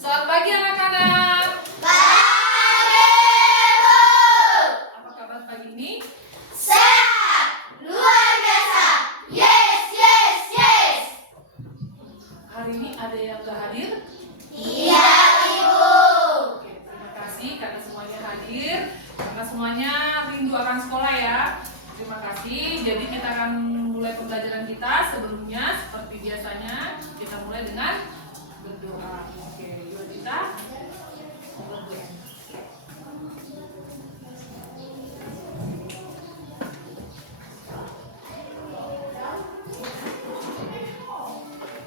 Selamat pagi anak-anak. Pagi, Bu. Apa kabar pagi ini? Sehat, luar biasa. Yes, yes, yes. Hari ini ada yang gak hadir? Iya, Ibu. Oke, terima kasih karena semuanya hadir. Karena semuanya rindu akan sekolah ya. Terima kasih. Jadi kita akan mulai pembelajaran kita. Sebelumnya seperti biasanya kita mulai dengan berdoa. Oke, yuk kita berdoa.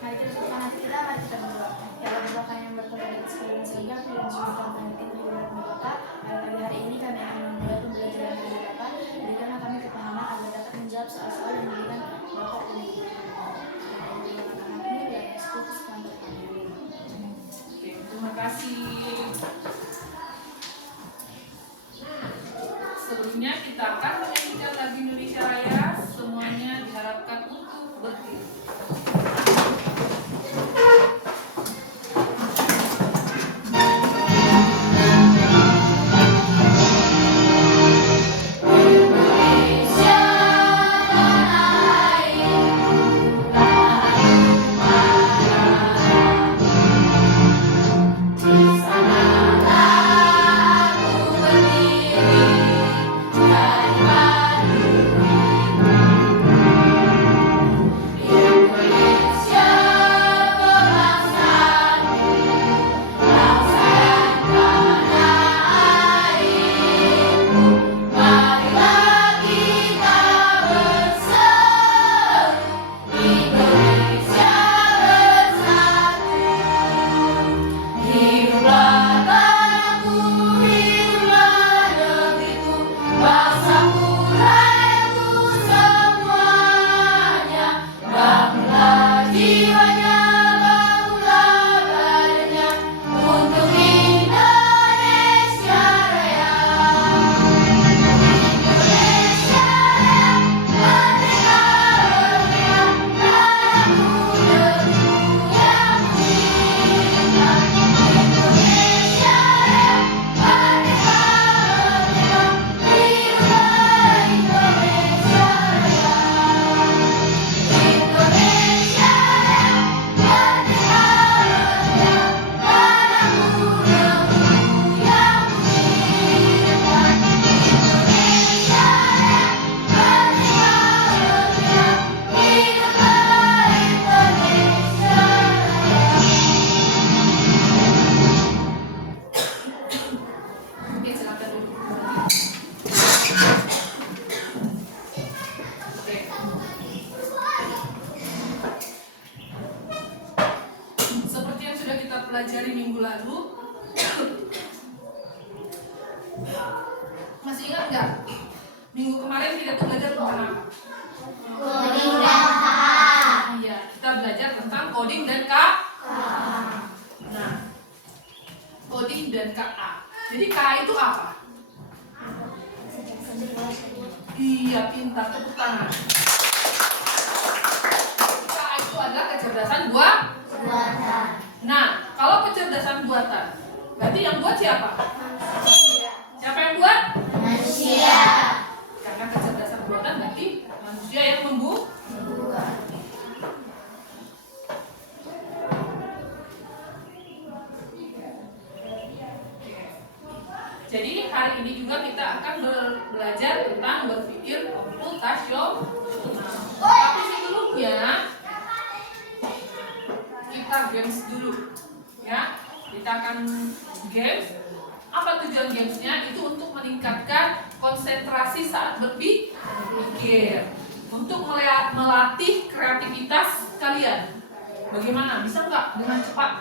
Mari kita tutup hati kita, mari kita berdoa. Ya Allah, berdoa yang berkenan di sekalian sehingga dan semoga menikmati hiburan Bapak. Pada hari ini kami akan memulai pembelajaran dari Bapak. Berikanlah kami kepahaman agar dapat menjawab soal-soal yang diberikan Bapak dan Ibu. Dan anak-anak ini biar Yesus sepanjang kami. Oke, terima kasih. Sebelumnya kita akan menyanyikan lagu Indonesia Raya. Semuanya diharapkan untuk berdiri. Indonesia tanah airku, di sanalah aku berdiri dan padu Indonesia kebangsaanku, bangsa dan tanah airku. Marilah kita berseru, Indonesia bersatu. Hiduplah tanahku, hiduplah negeriku, bangsaku, rakyatku semuanya. Bangunlah jiwanya, bangunlah badannya, untuk Indonesia Raya. Indonesia Raya, merdeka, merdeka, tanahku, negeriku yang mulia. Indonesia Raya, merdeka, merdeka, hiduplah Indonesia Raya. Indonesia Raya, merdeka, merdeka, tanahku, negeriku yang mulia. Indonesia Raya, merdeka, merdeka, hiduplah Indonesia Raya. Oke, silakan duduk. Oke. Seperti yang sudah kita pelajari minggu lalu, masih ingat nggak? Minggu kemarin kita tuh belajar tentang apa? Coding dan KA. Iya, kita belajar tentang coding dan K. Nah, coding dan KA. Jadi KA itu apa? Iya, pintar, tepuk tangan. KA itu adalah kecerdasan Buatan. Nah, kalau kecerdasan buatan, berarti yang buat siapa? Siapa yang buat? Manusia. Karena kecerdasan buatan berarti manusia yang membuat. Jadi hari ini juga kita akan belajar tentang berpikir komputasional. Tapi sebelumnya kita games dulu, ya. Kita akan games. Apa tujuan gamesnya? Itu untuk meningkatkan konsentrasi saat berpikir, untuk melatih kreativitas kalian. Bagaimana? Bisa nggak dengan cepat?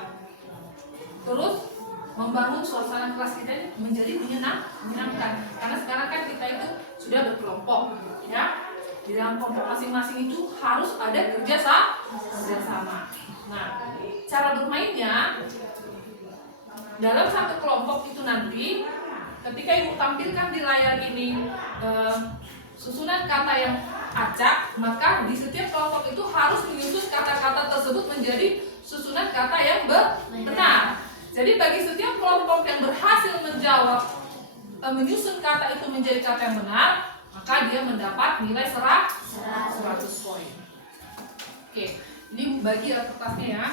Terus membangun suasana kelas kita menjadi menyenangkan. Karena sekarang kan kita itu sudah berkelompok, ya. Di dalam kelompok masing-masing itu harus ada kerjasama. Nah, cara bermainnya dalam satu kelompok itu nanti, ketika ibu tampilkan di layar ini susunan kata yang acak, maka di setiap kelompok itu harus menyusun kata-kata tersebut menjadi susunan kata yang benar. Jadi bagi setiap kelompok yang berhasil menjawab menyusun kata itu menjadi kata yang benar, maka dia mendapat nilai 100 poin. Oke, ini bagi kertasnya ya.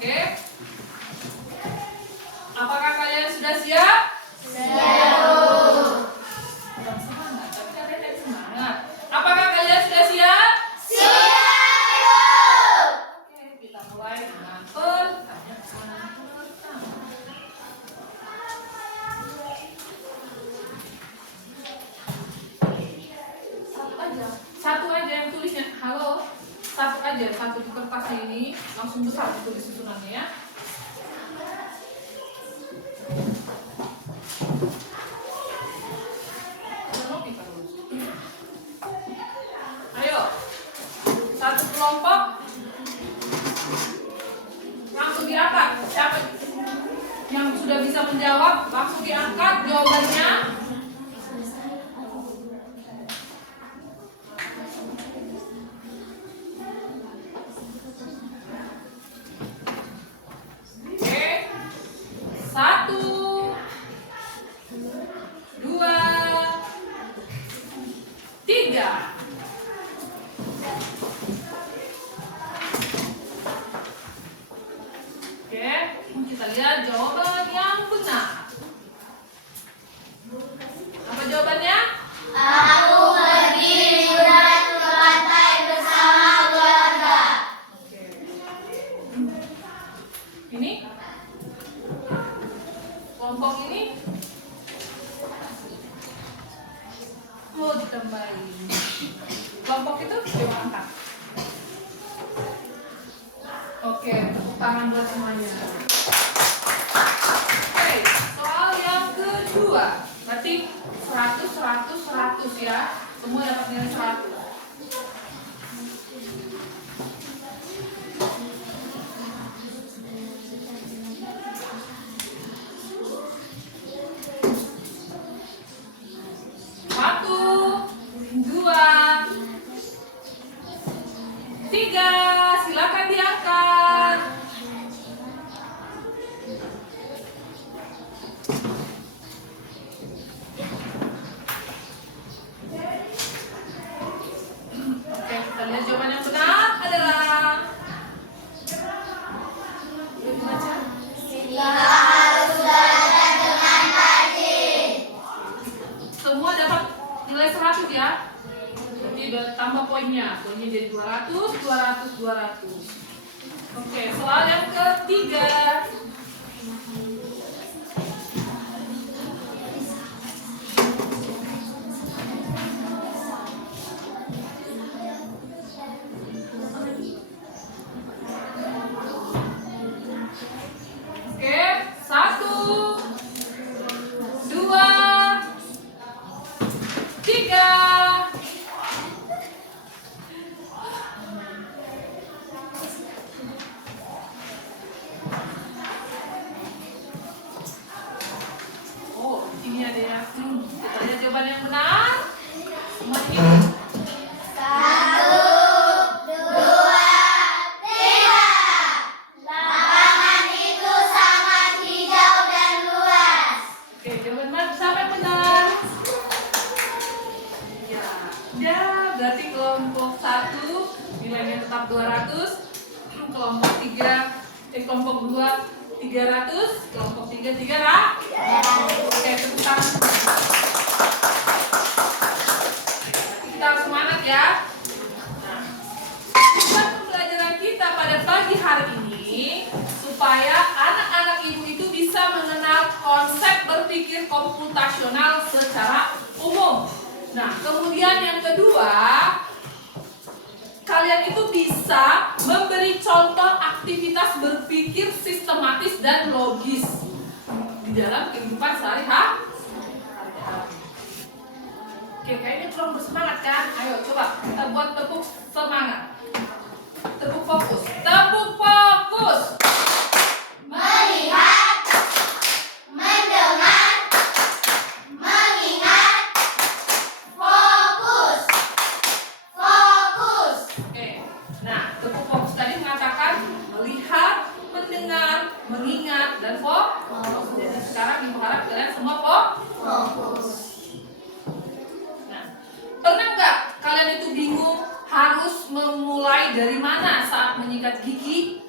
Oke. Apakah kalian sudah siap? Bukan semangat, tapi kalian semangat. Apakah kalian sudah siap? Oke, kita mulai dengan pertanyaan pertama. Satu aja yang tulisnya. Halo. Satu aja, satu di kertasnya ini langsung besar ditulis susunannya ya. Ayo, satu kelompok langsung diangkat. Siapa yang sudah bisa menjawab langsung diangkat jawabannya. Kita lihat jawaban yang benar. Apa jawabannya? Aku pergi liburan ke pantai bersama keluarga. Oke. Ini kelompok ini mau ditambahin. Kelompok itu coba angkat. Oke, tepuk tangan buat semuanya. Oke, soal yang kedua. Berarti 100 ya. Semua dapat nilai 100. Satu, dua, tiga, silakan diangkat. Oke, kita lihat jawaban yang benar adalah. Semua dapat nilai 100 ya. Jadi udah tambah poinnya. Poinnya jadi 200, 200, 200. Oke, soal yang ketiga. Oke, 1, 2, 3. Oh, ini ada yang kita lihat jawaban yang benar. Semua ini. 1, 2, 3. Lapangan itu sangat hijau dan luas. Oke, jawaban siapa yang benar? Ya, berarti kelompok 1 nilainya tetap 200, kelompok 3, kelompok 2 300, kelompok 3 300. Oke, tepuk tangan. Kita harus semangat ya. Nah, tujuan pembelajaran kita pada pagi hari ini supaya anak-anak ibu itu bisa mengenal konsep berpikir komputasional secara umum. Nah, kemudian yang kedua, kalian itu bisa memberi contoh aktivitas berpikir sistematis dan logis di dalam kehidupan sehari-hari. Oke, Oke, kayaknya kurang bersemangat kan? Ayo coba kita buat tepuk semangat. Tepuk fokus. Tepuk fokus. Melihat, mendengar, mengingat, fokus, fokus. Oke. Nah, tepuk fokus tadi mengatakan melihat, mendengar, mengingat, dan fokus. Jadi sekarang ibu harap kalian semua fokus. Nah, pernah nggak kalian itu bingung harus memulai dari mana saat menyikat gigi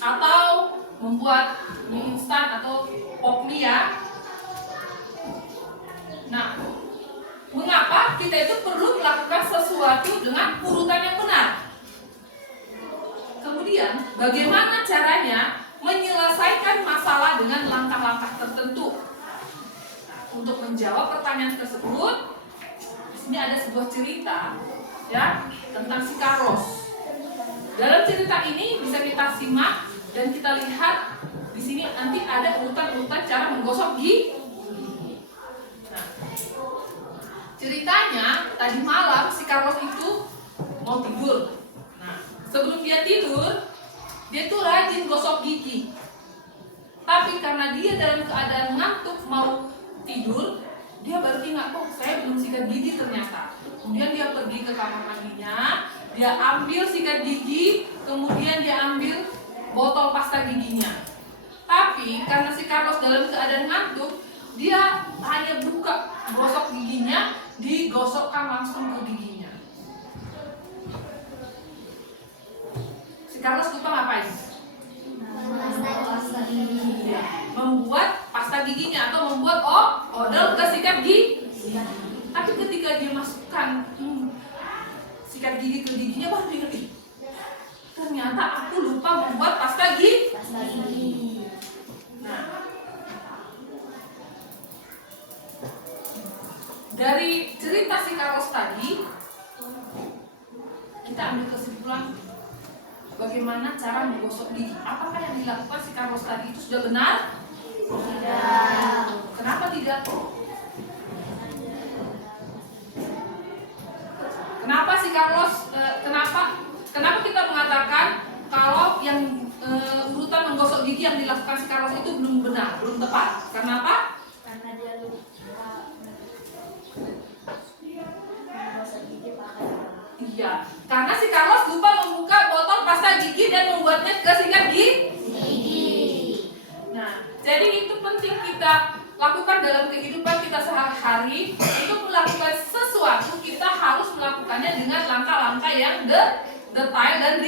atau membuat mie instan atau pop mie ya? Nah, mengapa kita itu perlu melakukan sesuatu dengan urutan yang benar? Kemudian, bagaimana caranya menyelesaikan masalah dengan langkah-langkah tertentu? Nah, untuk menjawab pertanyaan tersebut, di sini ada sebuah cerita ya tentang si Carlos. Dalam cerita ini bisa kita simak dan kita lihat di sini nanti ada urutan-urutan cara menggosok gigi. Nah, ceritanya tadi malam si Carlos itu mau tidur. Nah, sebelum dia tidur, dia tuh rajin gosok gigi. Tapi karena dia dalam keadaan ngantuk mau tidur, dia baru ingat, oh saya belum sikat gigi ternyata. Kemudian dia pergi ke kamar mandinya, dia ambil sikat gigi, kemudian dia ambil botol pasta giginya. Tapi karena si Carlos dalam keadaan ngantuk, dia hanya buka gosok giginya, digosokkan langsung ke giginya. Si Carlos lupa ngapain? Membuat pasta giginya atau membuat odol ke sikat gigi. Tapi ketika dia masukkan sikat gigi ke giginya, baru dia ingat, ternyata aku lupa membuat pasta gigi. Nah, dari cerita si Carlos tadi, kita ambil kesimpulan bagaimana cara menggosok gigi. Apakah yang dilakukan si Carlos tadi itu sudah benar? Tidak. Kenapa tidak? Kenapa si Carlos? Kenapa kita mengatakan kalau yang urutan menggosok gigi yang dilakukan si Carlos itu belum benar, belum tepat? Kenapa? Karena dia lupa menggosok gigi pakai Iya, karena si Carlos lupa membuka botol pasta gigi dan membuatnya ke sikat gigi. Nah, jadi itu penting kita lakukan dalam kehidupan kita sehari-hari. Untuk melakukan sesuatu, kita harus melakukannya dengan langkah-langkah yang detail dan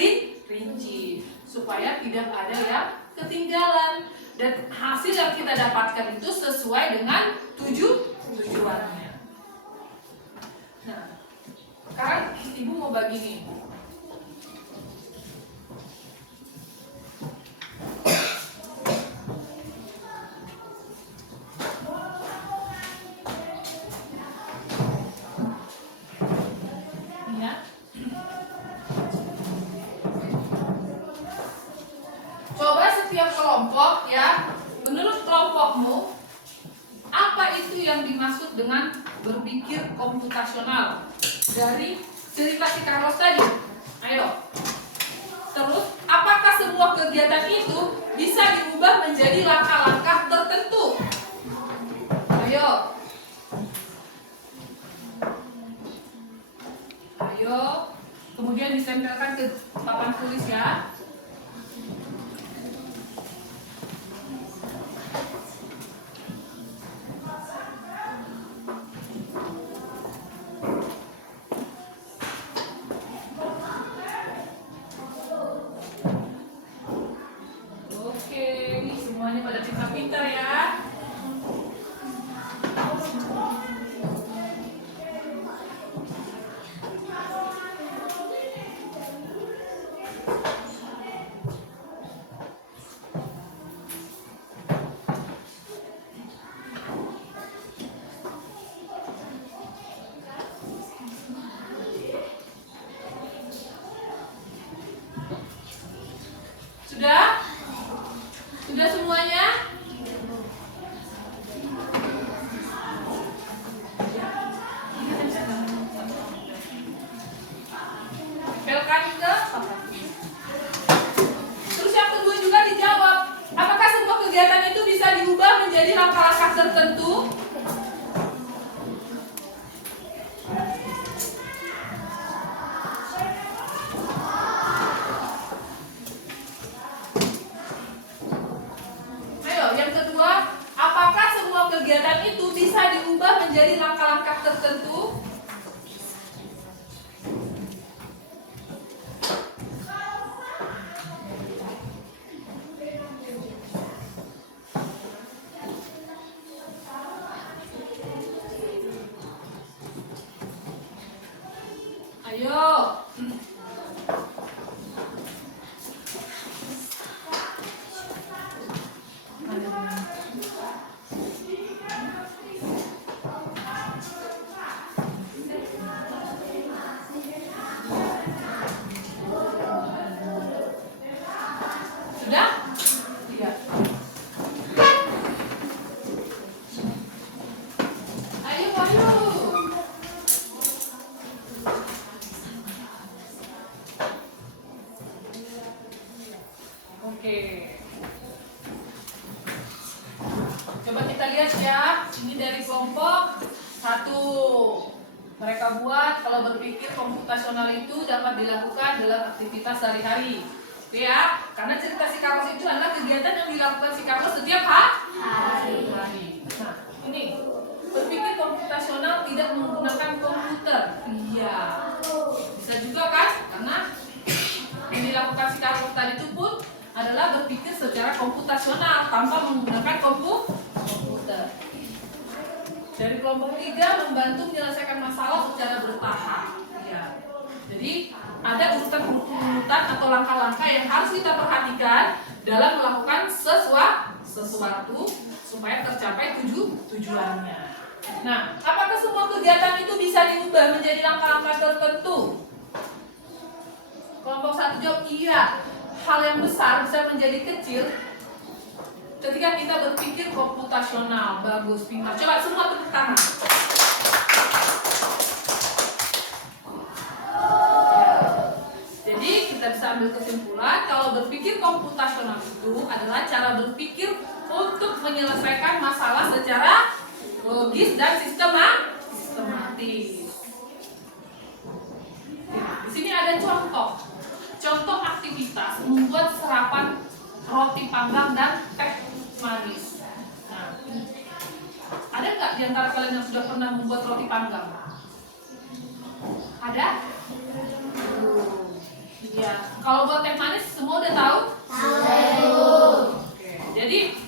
rinci, supaya tidak ada yang ketinggalan dan hasil yang kita dapatkan itu sesuai dengan tujuannya. Nah, sekarang ibu mau bagi nih. Ya. Coba setiap kelompok ya, menurut kelompokmu apa itu yang dimaksud dengan berpikir komputasional dari cerita si Carlos tadi? Ayo. Terus, apakah semua kegiatan itu bisa diubah menjadi langkah-langkah tertentu? Ayo. Ayo. Kemudian ditempelkan ke papan tulis ya. Oke, semuanya pada pintar-pintar ya. Ayo. Sudah? Iya. Ayo, ayo. Oke. Coba kita lihat ya. Ini dari kelompok 1. Mereka buat kalau berpikir komputasional itu dapat dilakukan dalam aktivitas sehari-hari. Oke ya, karena cerita si Carlos itu adalah kegiatan yang dilakukan si Carlos setiap hari. Nah, ini berpikir komputasional tidak menggunakan komputer. Iya. Bisa juga kan? Karena yang dilakukan si Carlos tadi itu pun adalah berpikir secara komputasional tanpa menggunakan komputer. Dari kelompok 3 membantu menyelesaikan masalah secara bertahap. Ya. Jadi ada urutan atau langkah-langkah yang harus kita perhatikan dalam melakukan sesuatu supaya tercapai tujuannya. Nah, apakah semua kegiatan itu bisa diubah menjadi langkah-langkah tertentu? Kelompok 1 jawab iya. Hal yang besar bisa menjadi kecil ketika kita berpikir komputasional. Bagus, pintar. Coba semua tepuk tangan. Jadi kita bisa ambil kesimpulan kalau berpikir komputasional itu adalah cara berpikir untuk menyelesaikan masalah secara logis dan sistematis. Di sini ada contoh aktivitas membuat serapan roti panggang dan teh manis. Nah, ada nggak di antara kalian yang sudah pernah membuat roti panggang? Ada? Iya. Kalau buat teh manis semua udah tahu? Tahu. Oke. Jadi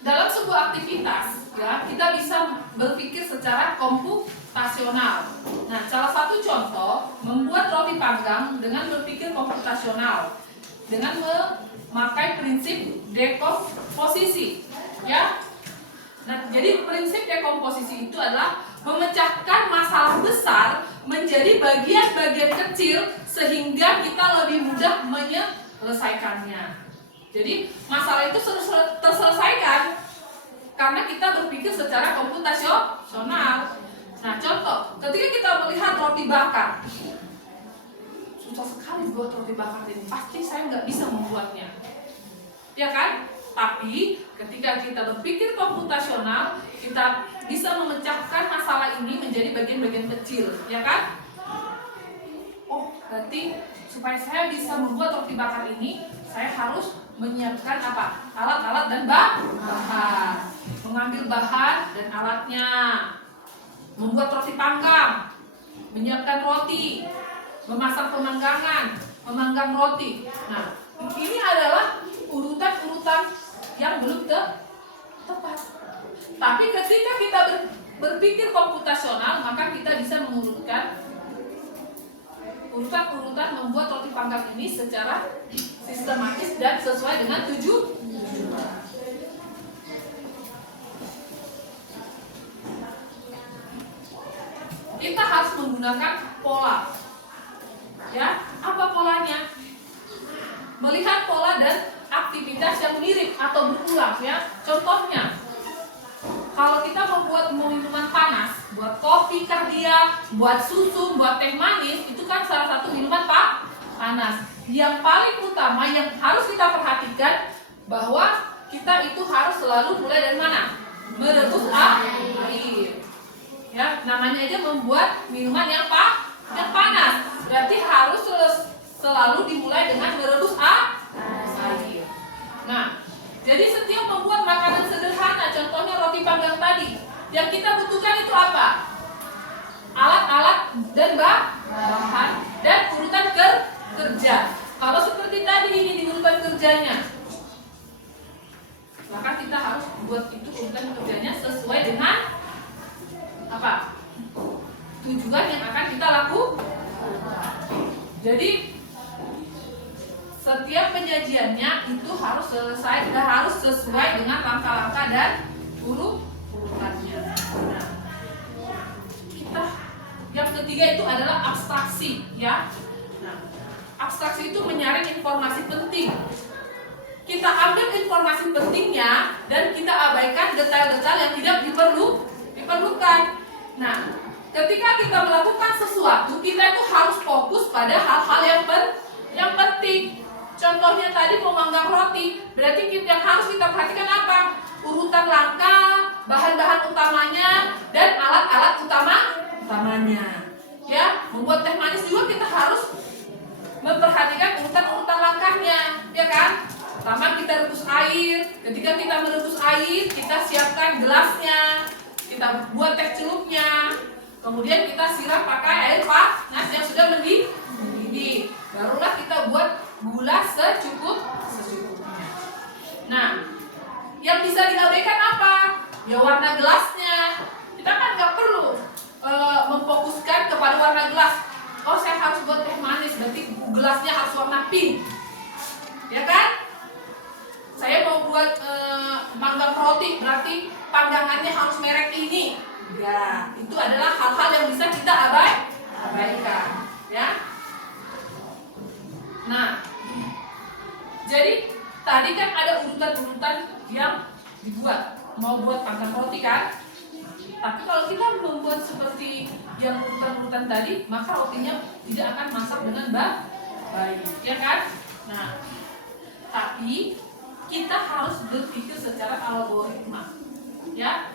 dalam sebuah aktivitas ya kita bisa berpikir secara komputasional. Nah, salah satu contoh membuat roti panggang dengan berpikir komputasional dengan memakai prinsip dekomposisi ya. Nah, jadi prinsip dekomposisi itu adalah memecahkan masalah besar menjadi bagian-bagian kecil sehingga kita lebih mudah menyelesaikannya. Jadi masalah itu terselesaikan karena kita berpikir secara komputasional. Nah, contoh, ketika kita melihat roti bakar, susah sekali buat roti bakar ini. Pasti saya nggak bisa membuatnya, ya kan? Tapi ketika kita berpikir komputasional, kita bisa memecahkan masalah ini menjadi bagian-bagian kecil, ya kan? Oh, berarti supaya saya bisa membuat roti bakar ini, saya harus menyiapkan apa? Alat-alat dan bahan. Mengambil bahan dan alatnya. Membuat roti panggang, menyiapkan roti, memasang pemanggangan, memanggang roti. Nah, ini adalah urutan-urutan yang belum tepat. Tapi ketika kita berpikir komputasional, maka kita bisa mengurutkan urutan-urutan membuat roti panggang ini secara sistematis dan sesuai dengan tujuan. Kita harus menggunakan pola. Ya, apa polanya? Melihat pola dan aktivitas yang mirip atau berulang ya. Contohnya, kalau kita membuat minuman panas, buat kopi kah dia, buat susu, buat teh manis, itu kan salah satu minuman panas. Yang paling utama yang harus kita perhatikan bahwa kita itu harus selalu mulai dari mana? Merebus air. Ya, namanya aja membuat minuman yang panas. Berarti harus selalu dimulai dengan merebus air. Nah, jadi setiap membuat makanan sederhana, contohnya roti panggang tadi, yang kita butuhkan itu apa? Alat-alat dan bahan dan urutan kerja. Kalau seperti tadi ini di urutan kerjanya, maka kita harus buat itu urutan kerjanya sesuai dengan apa? tujuan yang akan kita lakukan. Jadi setiap penyajiannya itu harus selesai dan harus sesuai dengan langkah-langkah dan urutannya. Nah, kita yang ketiga itu adalah abstraksi, ya. Nah, abstraksi itu menyaring informasi penting. Kita ambil informasi pentingnya dan kita abaikan detail-detail yang tidak diperlukan. Nah, ketika kita melakukan sesuatu, kita itu harus fokus pada hal-hal yang penting. Contohnya tadi mau manggang roti, berarti yang harus kita perhatikan apa? Urutan langkah, bahan-bahan utamanya, dan alat-alat utamanya. Ya, membuat teh manis juga kita harus memperhatikan urutan-urutan langkahnya, ya kan? Pertama kita rebus air. Ketika kita merebus air, kita siapkan gelasnya, kita buat teh celupnya. Kemudian kita siram pakai air panas yang sudah mendidih. Barulah kita buat gula secukupnya. Nah, yang bisa diabaikan apa? Ya warna gelasnya. Kita kan nggak perlu memfokuskan kepada warna gelas. Oh, saya harus buat teh manis, berarti gelasnya harus warna pink, ya kan? Saya mau buat panggang roti, berarti panggangannya harus merek ini. Ya, itu adalah hal-hal yang bisa kita abaikan, ya. Nah, jadi tadi kan ada urutan-urutan yang dibuat, mau buat panggang roti kan? Tapi kalau kita membuat seperti yang urutan-urutan tadi, maka rotinya tidak akan masak dengan baik, ya kan? Nah, tapi kita harus berpikir secara algoritma, ya,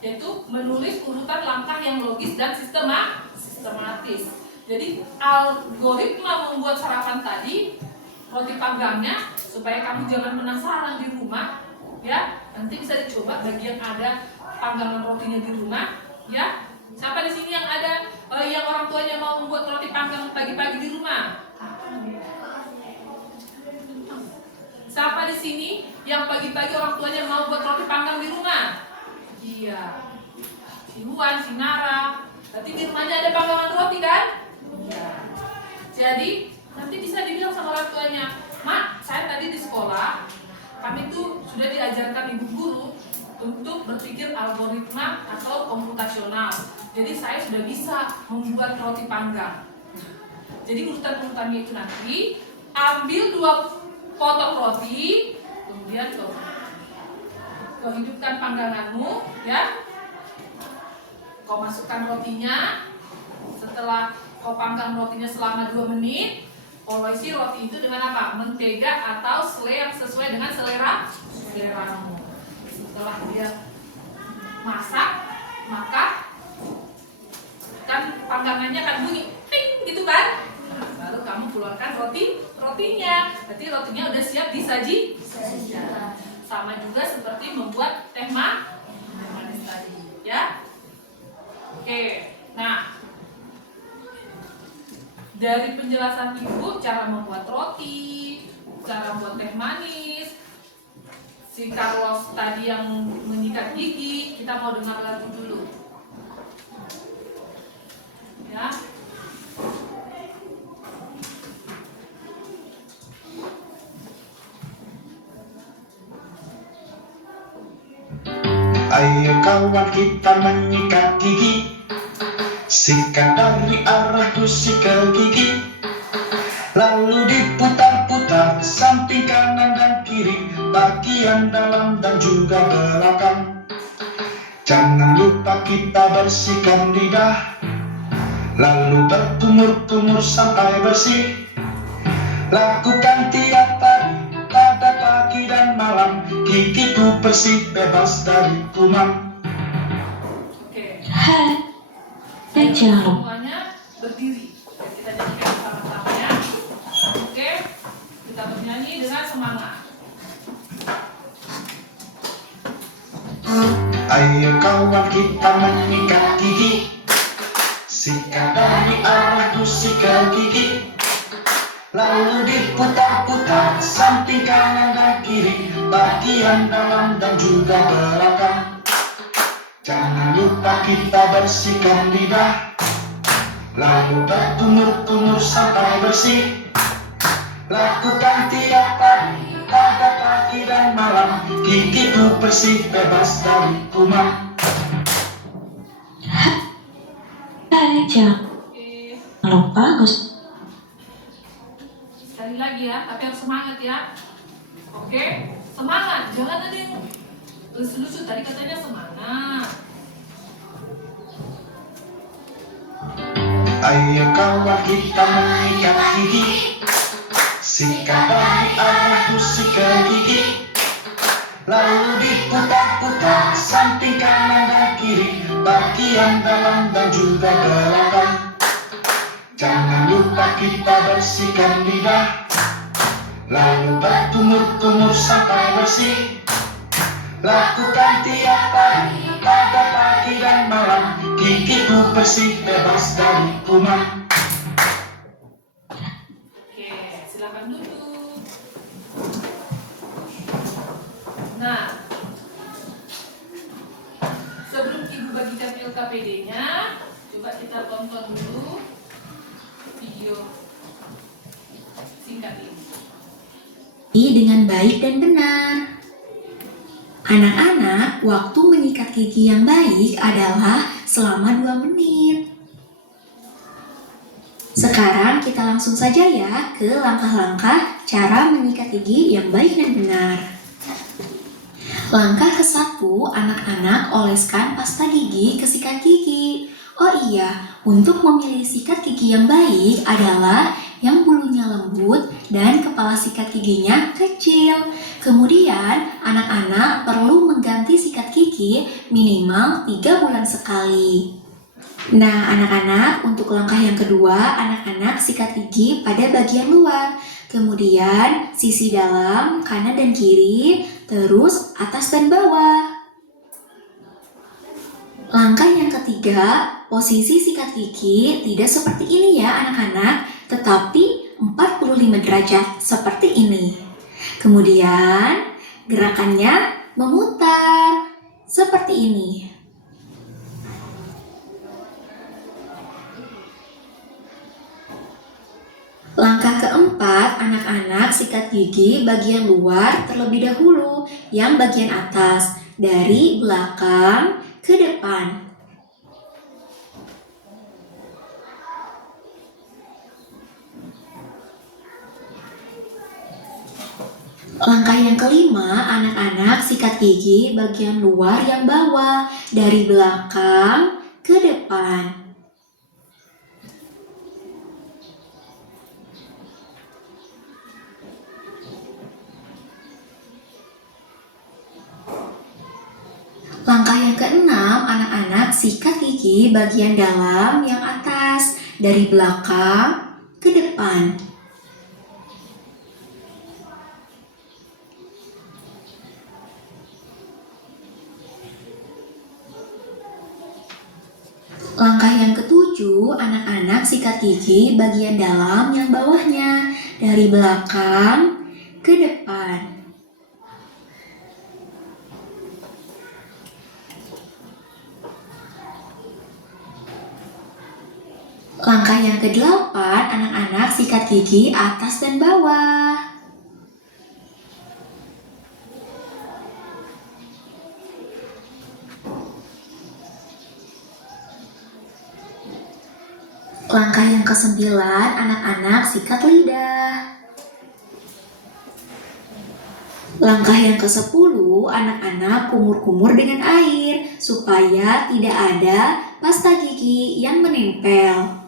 yaitu menulis urutan langkah yang logis dan sistematis. Jadi algoritma membuat sarapan tadi, roti panggangnya, supaya kamu jangan penasaran di rumah, ya. Nanti bisa dicoba bagi yang ada panggangan rotinya di rumah, ya. Siapa di sini yang ada yang orang tuanya mau membuat roti panggang pagi-pagi di rumah? Siapa di sini yang pagi-pagi orang tuanya mau buat roti panggang di rumah? Iya. Si Huan, si Nara. Berarti di rumahnya ada panggangan roti kan? Iya. Jadi nanti bisa dibilang sama orang tuanya, "Mak, saya tadi di sekolah, kami tuh sudah diajarkan ibu guru untuk berpikir algoritma atau komputasional. Jadi saya sudah bisa membuat roti panggang." Jadi urutan-urutannya itu nanti ambil 2 potong roti, kemudian kau hidupkan pangganganmu, ya. Kau masukkan rotinya. Setelah kau panggang rotinya selama 2 menit, olesi roti itu dengan apa? Mentega atau selai yang sesuai dengan seleramu. Setelah dia masak, maka kan panggangannya akan bunyi ting gitu kan? Baru kamu keluarkan rotinya. Berarti rotinya udah siap disaji. Sama juga seperti membuat teh manis tadi, ya. Oke. Nah, dari penjelasan Ibu cara membuat roti, cara membuat teh manis, si Carlos tadi yang menyikat gigi, kita mau dengar lagu dulu. Ya. Ayo kawan kita menyikat gigi, sikat dari arah gusi ke gigi, lalu diputar-putar samping kanan dan kiri, bagian dalam dan juga belakang. Jangan lupa kita bersihkan lidah, lalu berkumur-kumur sampai bersih. Lakukan tiap hari pada pagi dan malam, gigiku bersih bebas dari kuman. Oke. Dan jangan lupa Semuanya berdiri. Kita nyanyikan sama-sama ya. Oke. Kita bernyanyi dengan semangat. Ayo kawan kita menyikat gigi, sikat dari arah gusi ke gigi, lalu diputar-putar samping kanan dan kiri, bagian dalam dan juga belakang. Jangan lupa kita bersihkan lidah, lalu berkumur-kumur sampai bersih. Lakukan tiap hari, pada pagi dan malam, gigiku bersih bebas dari kuman. Hai, jangan Oke. lupa Gus. Sekali lagi ya, tapi harus semangat ya. Oke, semangat. Jangan ada yang lucu-lucu. Tadi katanya semangat. Ayo kawan kita mengikat gigi, sikat dari arah gusikan gigi, lalu diputar-putar samping kanan dan kiri, bagian dalam dan juga belakang. Jangan lupa kita bersihkan lidah, lalu berkumur-kumur sampai bersih. Lakukan tiap hari, pada pagi dan malam, gigiku bersih bebas dari kuman. Oke, silakan duduk. Nah, sebelum Ibu bagikan LKPD-nya, coba kita tonton dulu video singkat ini. Dengan baik dan benar. Anak-anak, waktu menyikat gigi yang baik adalah selama 2 menit. Sekarang kita langsung saja ya ke langkah-langkah cara menyikat gigi yang baik dan benar. Langkah ke-1, anak-anak oleskan pasta gigi ke sikat gigi. Oh iya, untuk memilih sikat gigi yang baik adalah yang bulunya lembut dan kepala sikat giginya kecil. Kemudian, anak-anak perlu mengganti sikat gigi minimal 3 bulan sekali. Nah, anak-anak, untuk langkah yang kedua, anak-anak sikat gigi pada bagian luar. Kemudian, sisi dalam, kanan dan kiri, terus atas dan bawah. Langkah yang ketiga, posisi sikat gigi tidak seperti ini ya anak-anak, tetapi 45 derajat seperti ini. Kemudian gerakannya memutar seperti ini. Langkah keempat, anak-anak sikat gigi bagian luar terlebih dahulu, yang bagian atas, dari belakang ke depan. Langkah yang kelima, anak-anak sikat gigi bagian luar yang bawah, dari belakang ke depan. Langkah yang keenam, anak-anak sikat gigi bagian dalam yang atas, dari belakang ke depan. Langkah yang ketujuh, anak-anak sikat gigi bagian dalam yang bawahnya, dari belakang ke depan. Langkah yang kedelapan, anak-anak sikat gigi atas dan bawah. Langkah yang kesembilan, anak-anak sikat lidah. Langkah yang ke-10, anak-anak kumur-kumur dengan air supaya tidak ada pasta gigi yang menempel.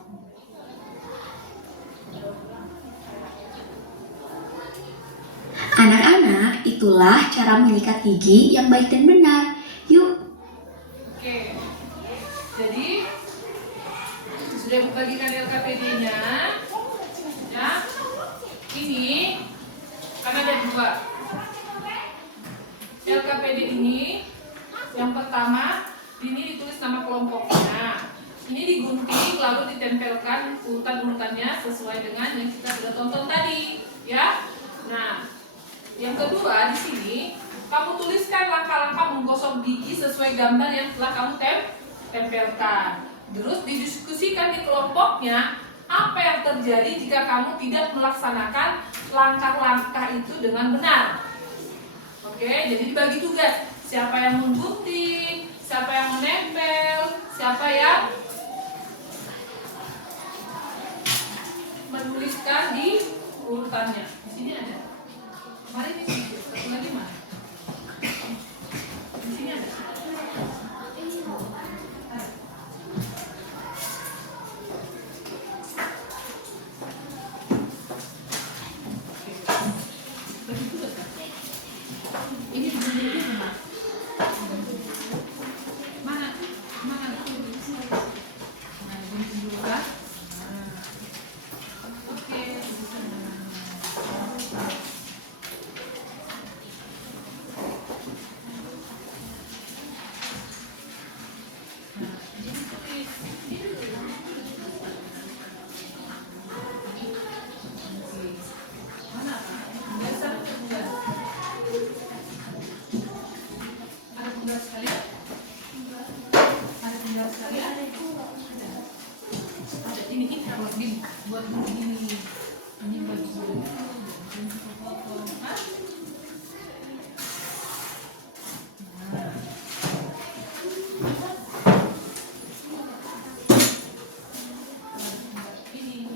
Anak-anak, itulah cara menyikat gigi yang baik dan benar. Yuk. Oke, jadi sudah membagikan LKPD-nya, ya. Ini kan ada 2 LKPD ini. Yang pertama, ini ditulis nama kelompoknya. Ini digunting lalu ditempelkan urutan-urutannya sesuai dengan yang kita sudah tonton tadi, ya. Nah, yang kedua di sini kamu tuliskan langkah-langkah menggosok gigi sesuai gambar yang telah kamu tempelkan. Terus didiskusikan di kelompoknya apa yang terjadi jika kamu tidak melaksanakan langkah-langkah itu dengan benar. Oke, jadi dibagi tugas. Siapa yang menggunting, siapa yang menempel, siapa yang menuliskan di urutannya. Di sini ada. Mari di sini. Satu lagi mana? Di sini ada. Ini bunyinya mana? Mana? Mana? Nah, bunyi dulu kan? Nah. Oke. Nah, ini tulis. Mana? Biasa atau enggak? Ada penggaris kalian? Ada penggaris kalian? Ada ini buat gini, buat begini. Ini buat begini. Ini potong. Hah? Nah. Ini.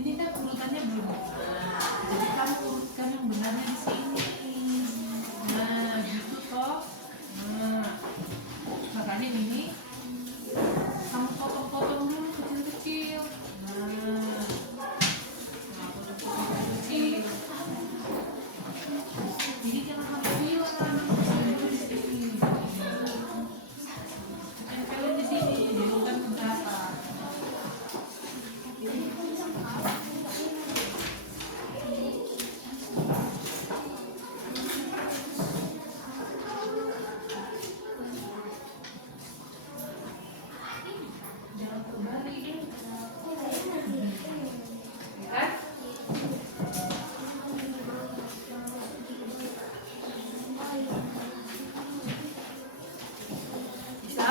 Ini kan urutannya belum. Nah, jadi kamu urutkan yang benarnya di sini. Nah, gitu toh. Nah, makanya ini kamu potong-potong dulu kecil-kecil. Nah, potong-potong kecil. Jadi jangan sampai hilang dulu di sini. Tempelin di sini, di urutan keberapa. Jangan terbalik. Ya kan? Bisa?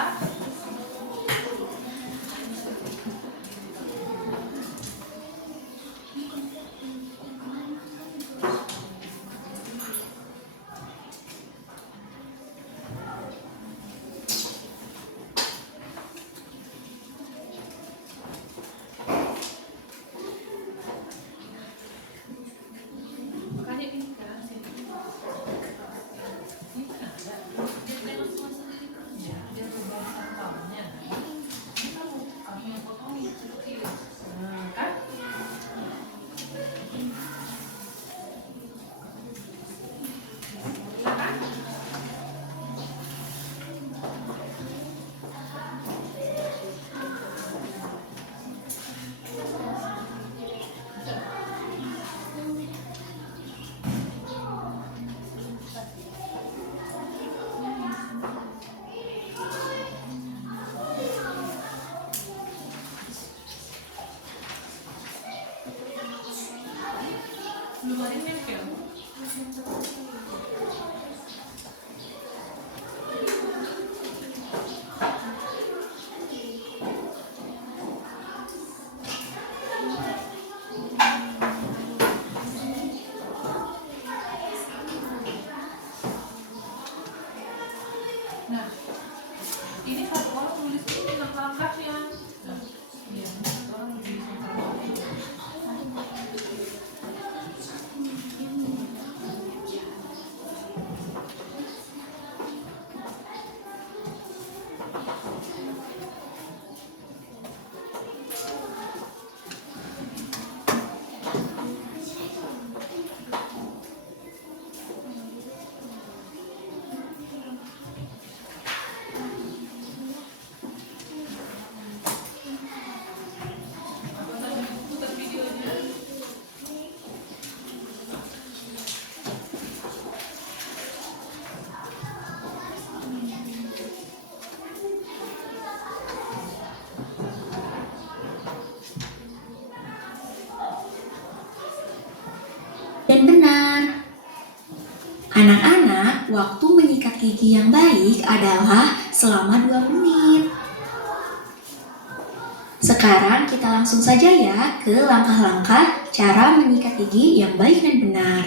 dan benar. Anak-anak, waktu menyikat gigi yang baik adalah selama 2 menit. Sekarang kita langsung saja ya ke langkah-langkah cara menyikat gigi yang baik dan benar.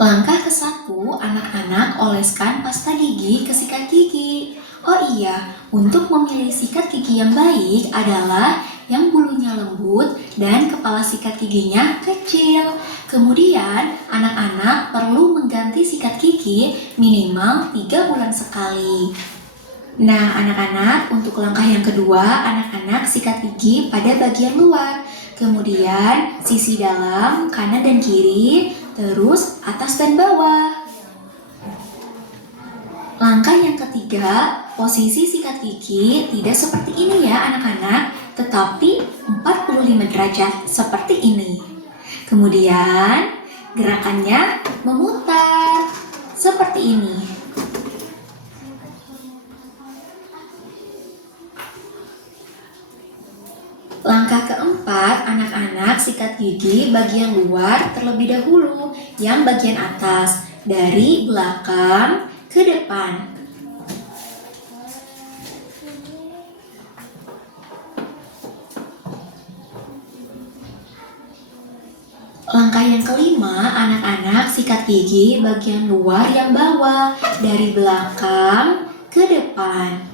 Langkah ke-1, anak-anak oleskan pasta gigi ke sikat gigi. Oh iya, untuk memilih sikat gigi yang baik adalah yang bulunya lembut dan kepala sikat giginya kecil. Kemudian, anak-anak perlu mengganti sikat gigi minimal 3 bulan sekali. Nah, anak-anak, untuk langkah yang kedua, anak-anak sikat gigi pada bagian luar. Kemudian, sisi dalam, kanan dan kiri, terus atas dan bawah. Langkah yang ketiga, posisi sikat gigi tidak seperti ini ya anak-anak, tetapi 45 derajat seperti ini. Kemudian, gerakannya memutar seperti ini. Langkah keempat, anak-anak sikat gigi bagian luar terlebih dahulu, yang bagian atas, dari belakang ke depan. Langkah yang kelima, anak-anak sikat gigi bagian luar yang bawah, dari belakang ke depan.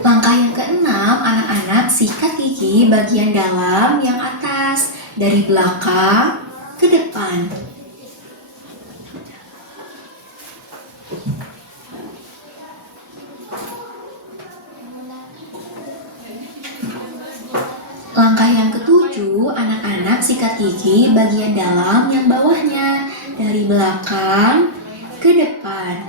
Langkah yang keenam, anak-anak sikat gigi bagian dalam yang atas, dari belakang ke depan. Langkah yang ketujuh, anak-anak sikat gigi bagian dalam yang bawahnya, dari belakang ke depan.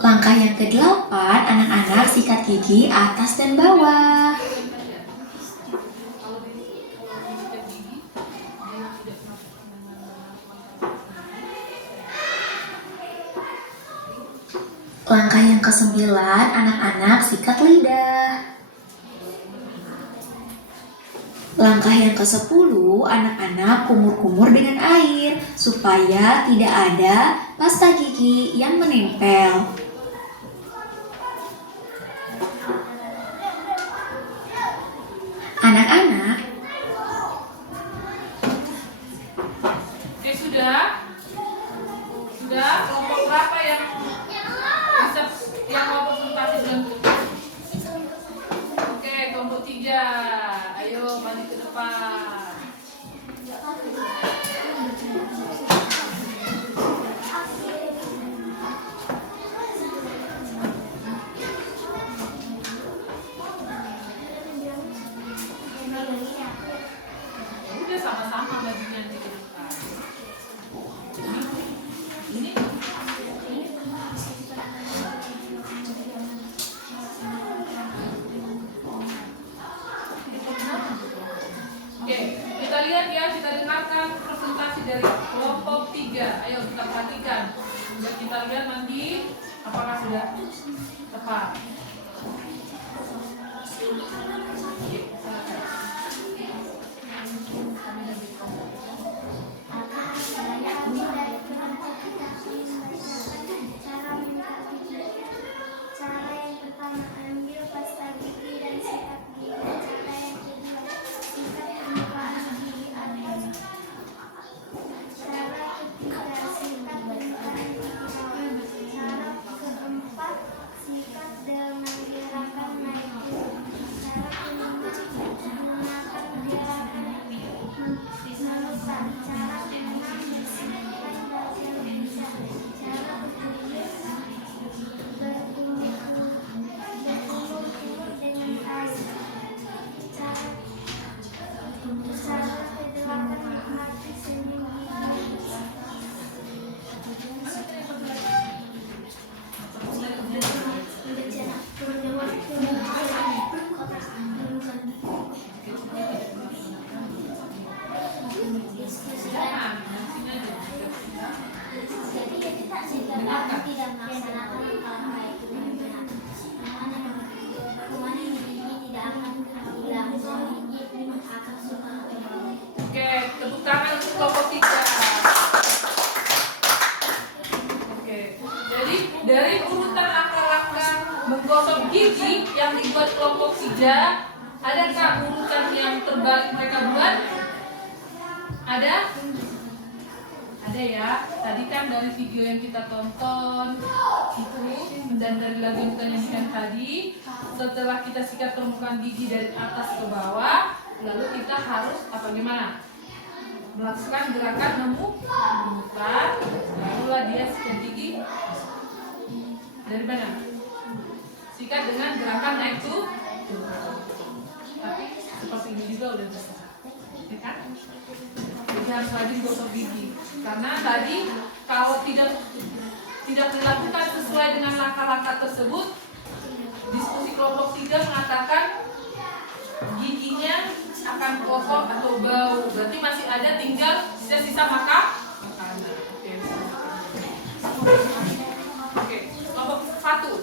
Langkah yang kedelapan, anak-anak sikat gigi atas dan bawah. Langkah yang kesembilan, anak-anak sikat lidah. Langkah yang ke-10, anak-anak kumur-kumur dengan air supaya tidak ada pasta gigi yang menempel. Anak-anak, sudah? Sudah? Kelompok berapa yang bisa mau presentasi dengan Oke, kelompok 3. Ayo maju ke depan. Udah sama-sama majunya nanti ke depan. Ini. Oke, kita lihat ya, kita dengarkan presentasi dari kelompok 3. Ayo kita perhatikan. Dan kita lihat nanti apakah sudah tepat. Oke, silakan. Cara yang pertama, ambil pasta gigi dan sikat gigi. Cara yang kedua, sikat permukaan gigi atas. Cara ketiga, sikat permukaan gigi bawah. Cara keempat, sikat dalam menggosok gigi yang dibuat kelompok 3, adakah urutan yang terbalik mereka buat? Ada? Ada ya. Tadi kan dari video yang kita tonton itu dan dari lagu yang kita nyanyikan tadi, setelah kita sikat permukaan gigi dari atas ke bawah, lalu kita harus apa gimana? Melakukan gerakan memutar, lalulah dia sikat gigi dari mana? Sikat dengan gerakan naik tuh. Tapi seperti ini juga udah bisa, ya kan? Jadi harus rajin gosok gigi. Karena tadi kalau tidak dilakukan sesuai dengan langkah-langkah tersebut, diskusi kelompok 3 mengatakan giginya akan kotor atau bau. Berarti masih ada tinggal sisa-sisa makanan. Oke, kelompok 1.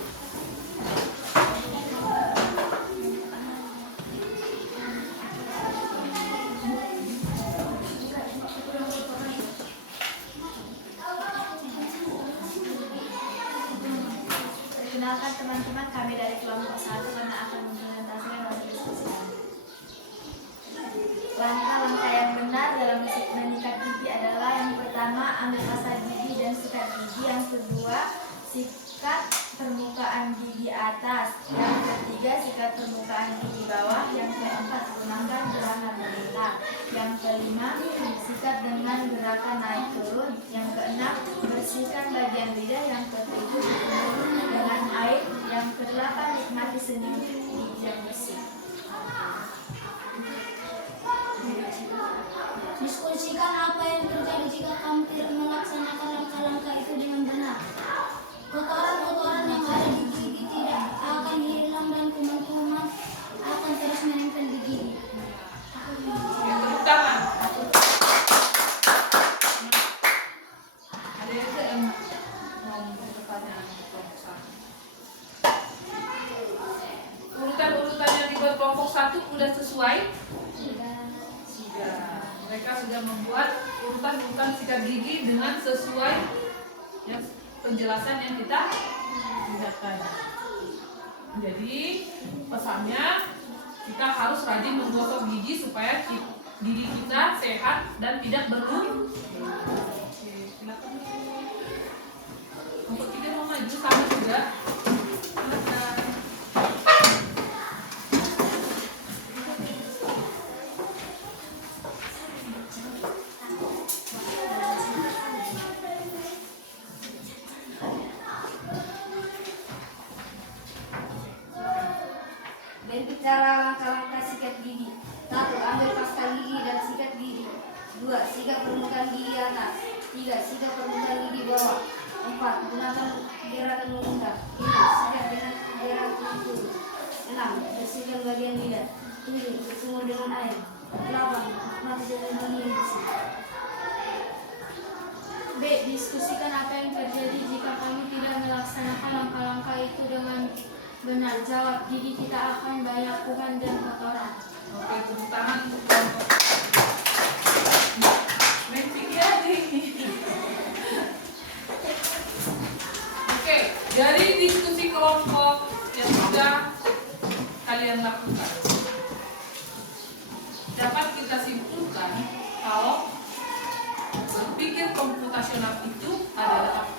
Perkenalkan teman-teman, kami dari kelompok 1 karena akan mengimplementasikan dan mendiskusikan. Langkah-langkah yang benar dalam menyikat gigi adalah: yang pertama, ambil pasta gigi dan sikat gigi; yang kedua, sikat permukaan gigi atas; yang ketiga, sikat permukaan gigi bawah; yang keempat, gunakan gerakan memutar; yang kelima, sikat dengan gerakan naik turun; yang keenam, bersihkan bagian lidah; yang ketujuh, dengan air; yang kedelapan, nikmati senyum gigi yang bersih. Diskusikan apa yang terjadi jika kamu tidak melaksanakan langkah-langkah itu dengan benar. Kotoran-kotoran yang ada di gigi tidak akan hilang dan kuman-kuman akan terus menempel di gigi. Yang pertama, ada yang mau pertanyaan kelompok 1. Urutan-urutan yang dibuat kelompok 1 sudah sesuai? Sudah. Mereka sudah membuat urutan-urutan sikat gigi dengan sesuai ya, penjelasan yang kita lihatkan. Jadi pesannya, kita harus rajin menggosok gigi supaya gigi kita sehat dan tidak berlubang. Oke, silakan. Untuk 3 mau maju sama juga. Silakan. Berbicara langkah-langkah sikat gigi. 1. Ambil pasta gigi dan sikat gigi. 2. Sikat permukaan gigi atas. 3. Sikat permukaan gigi bawah. 4. Gunakan gerakan memutar. 5. Sikat dengan gerakan turun. 6. Bersihkan bagian lidah. 7. Berkumur dengan air. 8. Nikmati dengan gigi yang bersih. B. Diskusikan apa yang terjadi jika kamu tidak melaksanakan langkah-langkah itu dengan benar. Jawab: gigi kita akan banyak kuman dan kotoran. Oke, tepuk tangan untuk kelompok. Main pikir aja ini. Oke, dari diskusi kelompok yang sudah kalian lakukan, dapat kita simpulkan kalau berpikir komputasional itu adalah apa?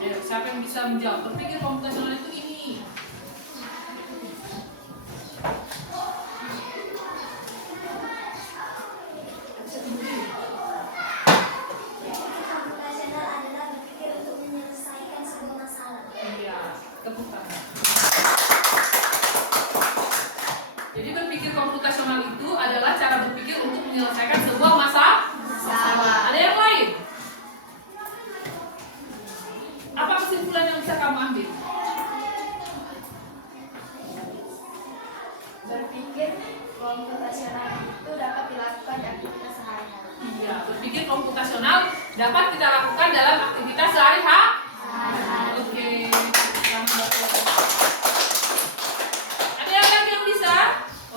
Ayo, siapa yang bisa menjawab? Berpikir komputasional itu ini. Komputasional adalah berpikir untuk menyelesaikan sebuah masalah. Iya, tepuk tangan. Jadi berpikir komputasional itu adalah cara berpikir untuk menyelesaikan sebuah masalah. Ada yang lain? Apa kesimpulan yang bisa kamu ambil? Berpikir komputasional itu dapat dilakukan di aktivitas sehari-hari. Iya, berpikir komputasional dapat kita lakukan dalam aktivitas sehari-hari. Oke. Ada yang lagi yang bisa?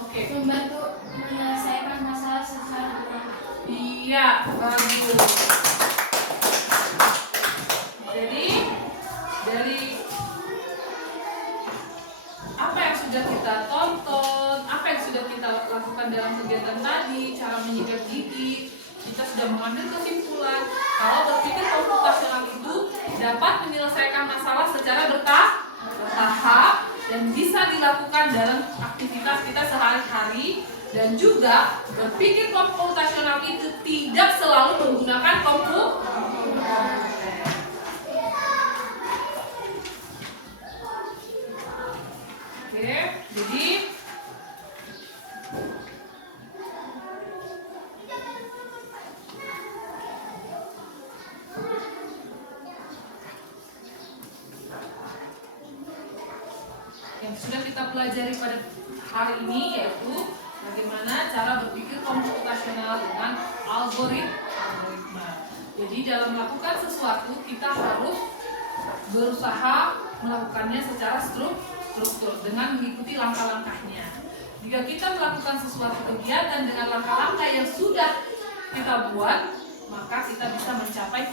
Oke. Membantu menyelesaikan masalah secara berat. Iya, bagus. Jadi dari sudah kita tonton, apa yang sudah kita lakukan dalam kegiatan tadi, cara menyikat gigi, kita sudah mengambil kesimpulan kalau berpikir komputasional itu dapat menyelesaikan masalah secara bertahap dan bisa dilakukan dalam aktivitas kita sehari-hari, dan juga berpikir komputasional itu tidak selalu menggunakan komputer. Oke, jadi yang sudah kita pelajari pada hari ini yaitu bagaimana cara berpikir komputasional dengan algoritma. Jadi dalam melakukan sesuatu kita harus berusaha melakukannya secara struktur dengan mengikuti langkah-langkahnya. Jika kita melakukan sesuatu kegiatan dengan langkah-langkah yang sudah kita buat, maka kita bisa mencapai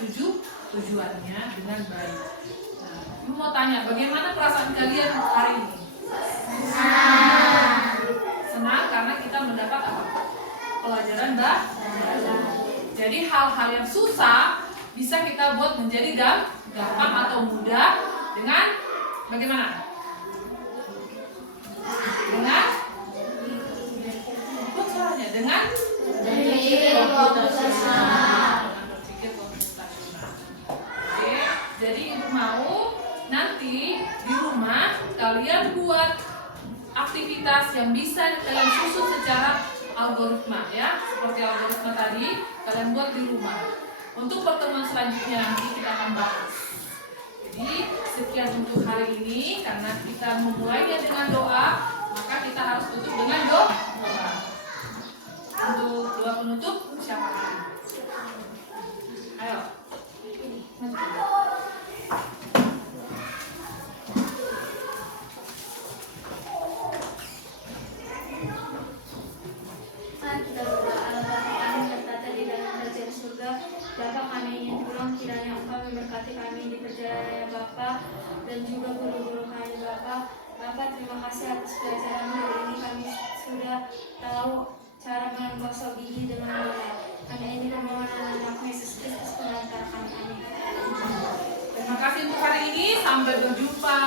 tujuannya dengan baik. Nah, aku mau tanya, bagaimana perasaan kalian hari ini? Senang karena kita mendapat apa? Pelajaran baru. Jadi hal-hal yang susah bisa kita buat menjadi gampang atau mudah dengan bagaimana? Dengan apa caranya? Dengan berpikir komputasional. Oke, jadi ibu mau nanti di rumah kalian buat aktivitas yang bisa kalian susun secara algoritma ya, seperti algoritma tadi kalian buat di rumah. Untuk pertemuan selanjutnya nanti kita akan bahas. Jadi sekian untuk hari ini, karena kita memulainya dengan doa, maka kita harus tutup dengan doa. Untuk doa penutup siapa? Ayo. Kita berdoa, Allah Bapa kami yang berada di dalam kerajaan surga. Bapa, kami ingin pulang, kiranya Engkau memberkati kami di perjalanan Bapa dan juga guru-guru kami Bapa. Bapa, terima kasih atas pelajaran hari ini, kami sudah tahu cara menggosok gigi dengan benar. Kami ini memohon anak Yesus Kristus pengantar kami. Amin. Terima kasih untuk hari ini, sampai berjumpa.